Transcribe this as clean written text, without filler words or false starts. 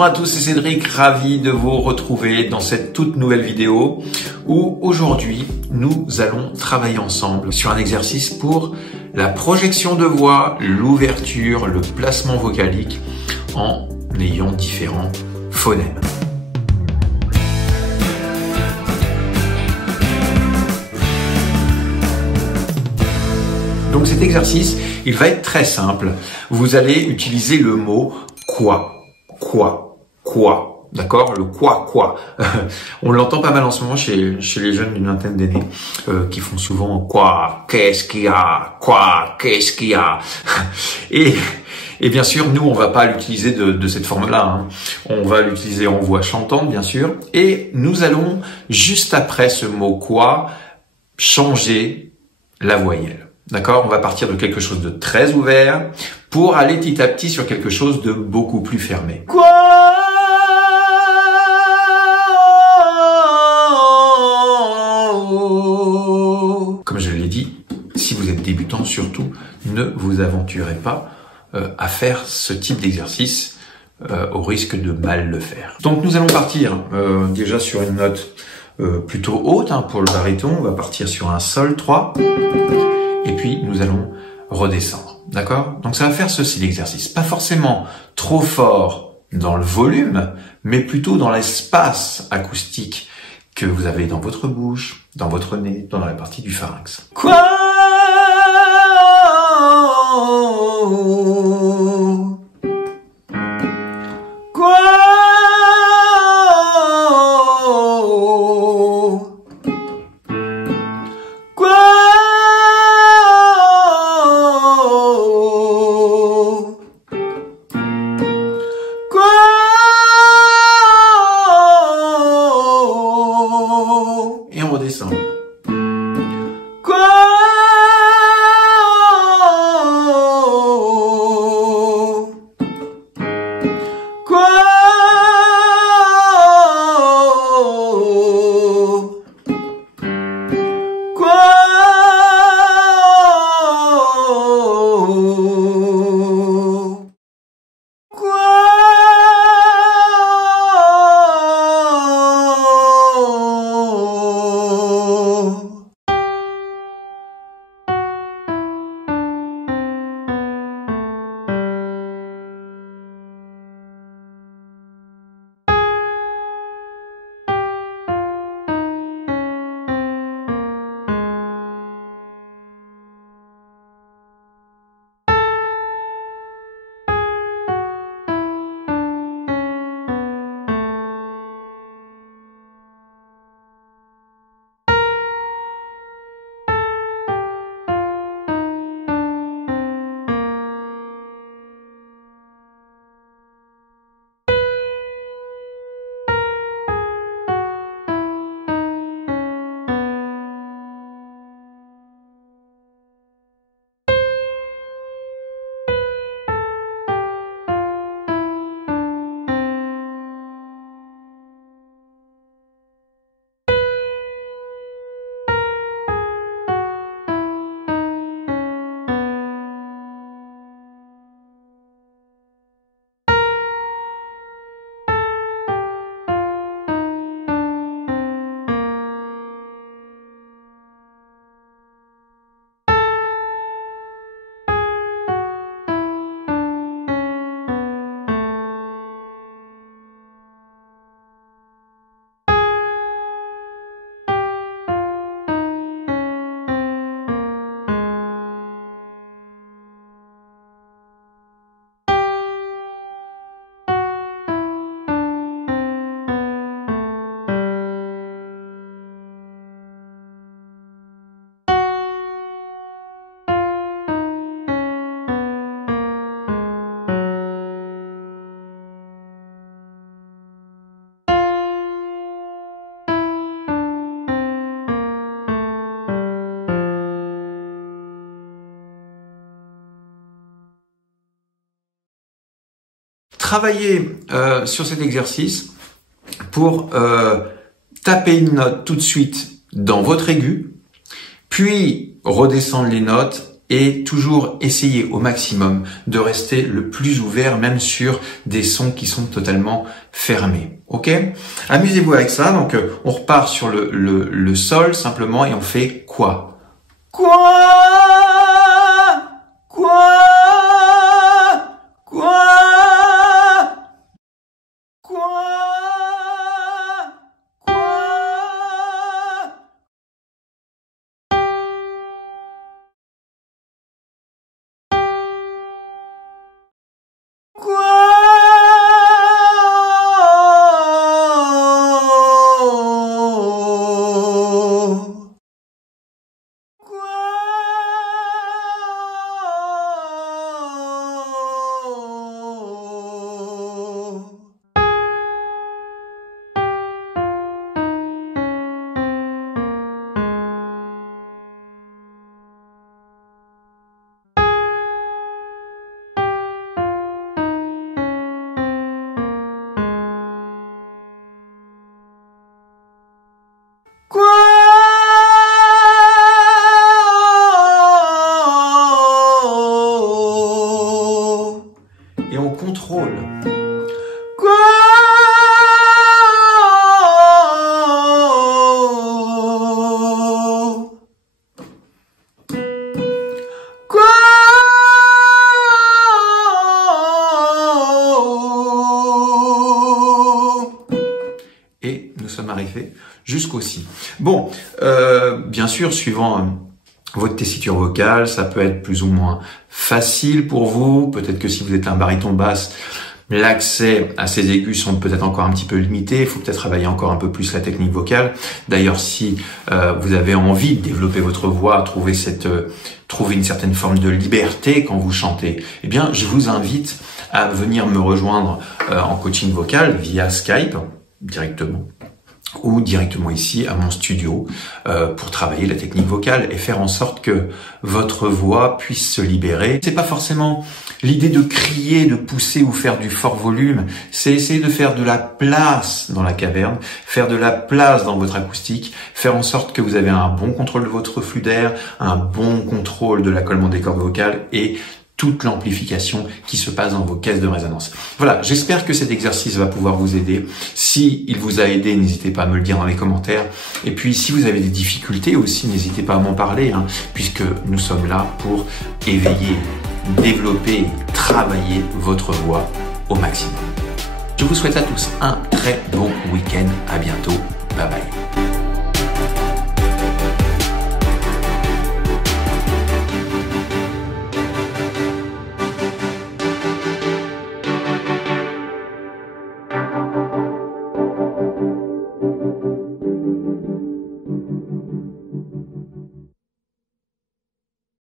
Bonjour à tous, c'est Cédric, ravi de vous retrouver dans cette toute nouvelle vidéo où aujourd'hui nous allons travailler ensemble sur un exercice pour la projection de voix, l'ouverture, le placement vocalique en ayant différents phonèmes. Donc cet exercice, il va être très simple. Vous allez utiliser le mot quoi. D'accord? Le quoi. On l'entend pas mal en ce moment chez les jeunes d'une vingtaine d'années qui font souvent quoi, qu'est-ce qu'il y a, quoi, qu'est-ce qu'il y a. Et bien sûr, nous, on va pas l'utiliser de cette forme-là. Hein. On va l'utiliser en voix chantante, bien sûr. Et nous allons, juste après ce mot quoi, changer la voyelle. D'accord? On va partir de quelque chose de très ouvert pour aller petit à petit sur quelque chose de beaucoup plus fermé. Quoi? Comme je l'ai dit, si vous êtes débutant, surtout, ne vous aventurez pas à faire ce type d'exercice au risque de mal le faire. Donc nous allons partir déjà sur une note plutôt haute hein, pour le baryton. On va partir sur un sol 3. Et puis, nous allons redescendre. D'accord? Donc, ça va faire ceci, l'exercice. Pas forcément trop fort dans le volume, mais plutôt dans l'espace acoustique que vous avez dans votre bouche, dans votre nez, dans la partie du pharynx. Quoi? Et on redescend. Quoi? Quoi? Quoi? Travaillez sur cet exercice pour taper une note tout de suite dans votre aigu, puis redescendre les notes et toujours essayer au maximum de rester le plus ouvert, même sur des sons qui sont totalement fermés. Ok? Amusez-vous avec ça. Donc, on repart sur le sol simplement et on fait quoi? Quoi? Quoi? Quoi? Quoi? Et on contrôle. Quoi? Quoi? Et nous sommes arrivés jusqu'au si. Bon, bien sûr, suivant votre tessiture vocale, ça peut être plus ou moins facile pour vous. Peut-être que si vous êtes un baryton basse, l'accès à ces aigus sont peut-être encore un petit peu limités. Il faut peut-être travailler encore un peu plus la technique vocale. D'ailleurs, si vous avez envie de développer votre voix, trouver une certaine forme de liberté quand vous chantez, eh bien, je vous invite à venir me rejoindre en coaching vocal via Skype directement, ou directement ici à mon studio pour travailler la technique vocale et faire en sorte que votre voix puisse se libérer. C'est pas forcément l'idée de crier, de pousser ou faire du fort volume, c'est essayer de faire de la place dans la caverne, faire de la place dans votre acoustique, faire en sorte que vous avez un bon contrôle de votre flux d'air, un bon contrôle de l'accollement des cordes vocales et toute l'amplification qui se passe dans vos caisses de résonance. Voilà, j'espère que cet exercice va pouvoir vous aider. Si il vous a aidé, n'hésitez pas à me le dire dans les commentaires. Et puis, si vous avez des difficultés aussi, n'hésitez pas à m'en parler, puisque nous sommes là pour éveiller, développer, travailler votre voix au maximum. Je vous souhaite à tous un très bon week-end. À bientôt. Bye bye.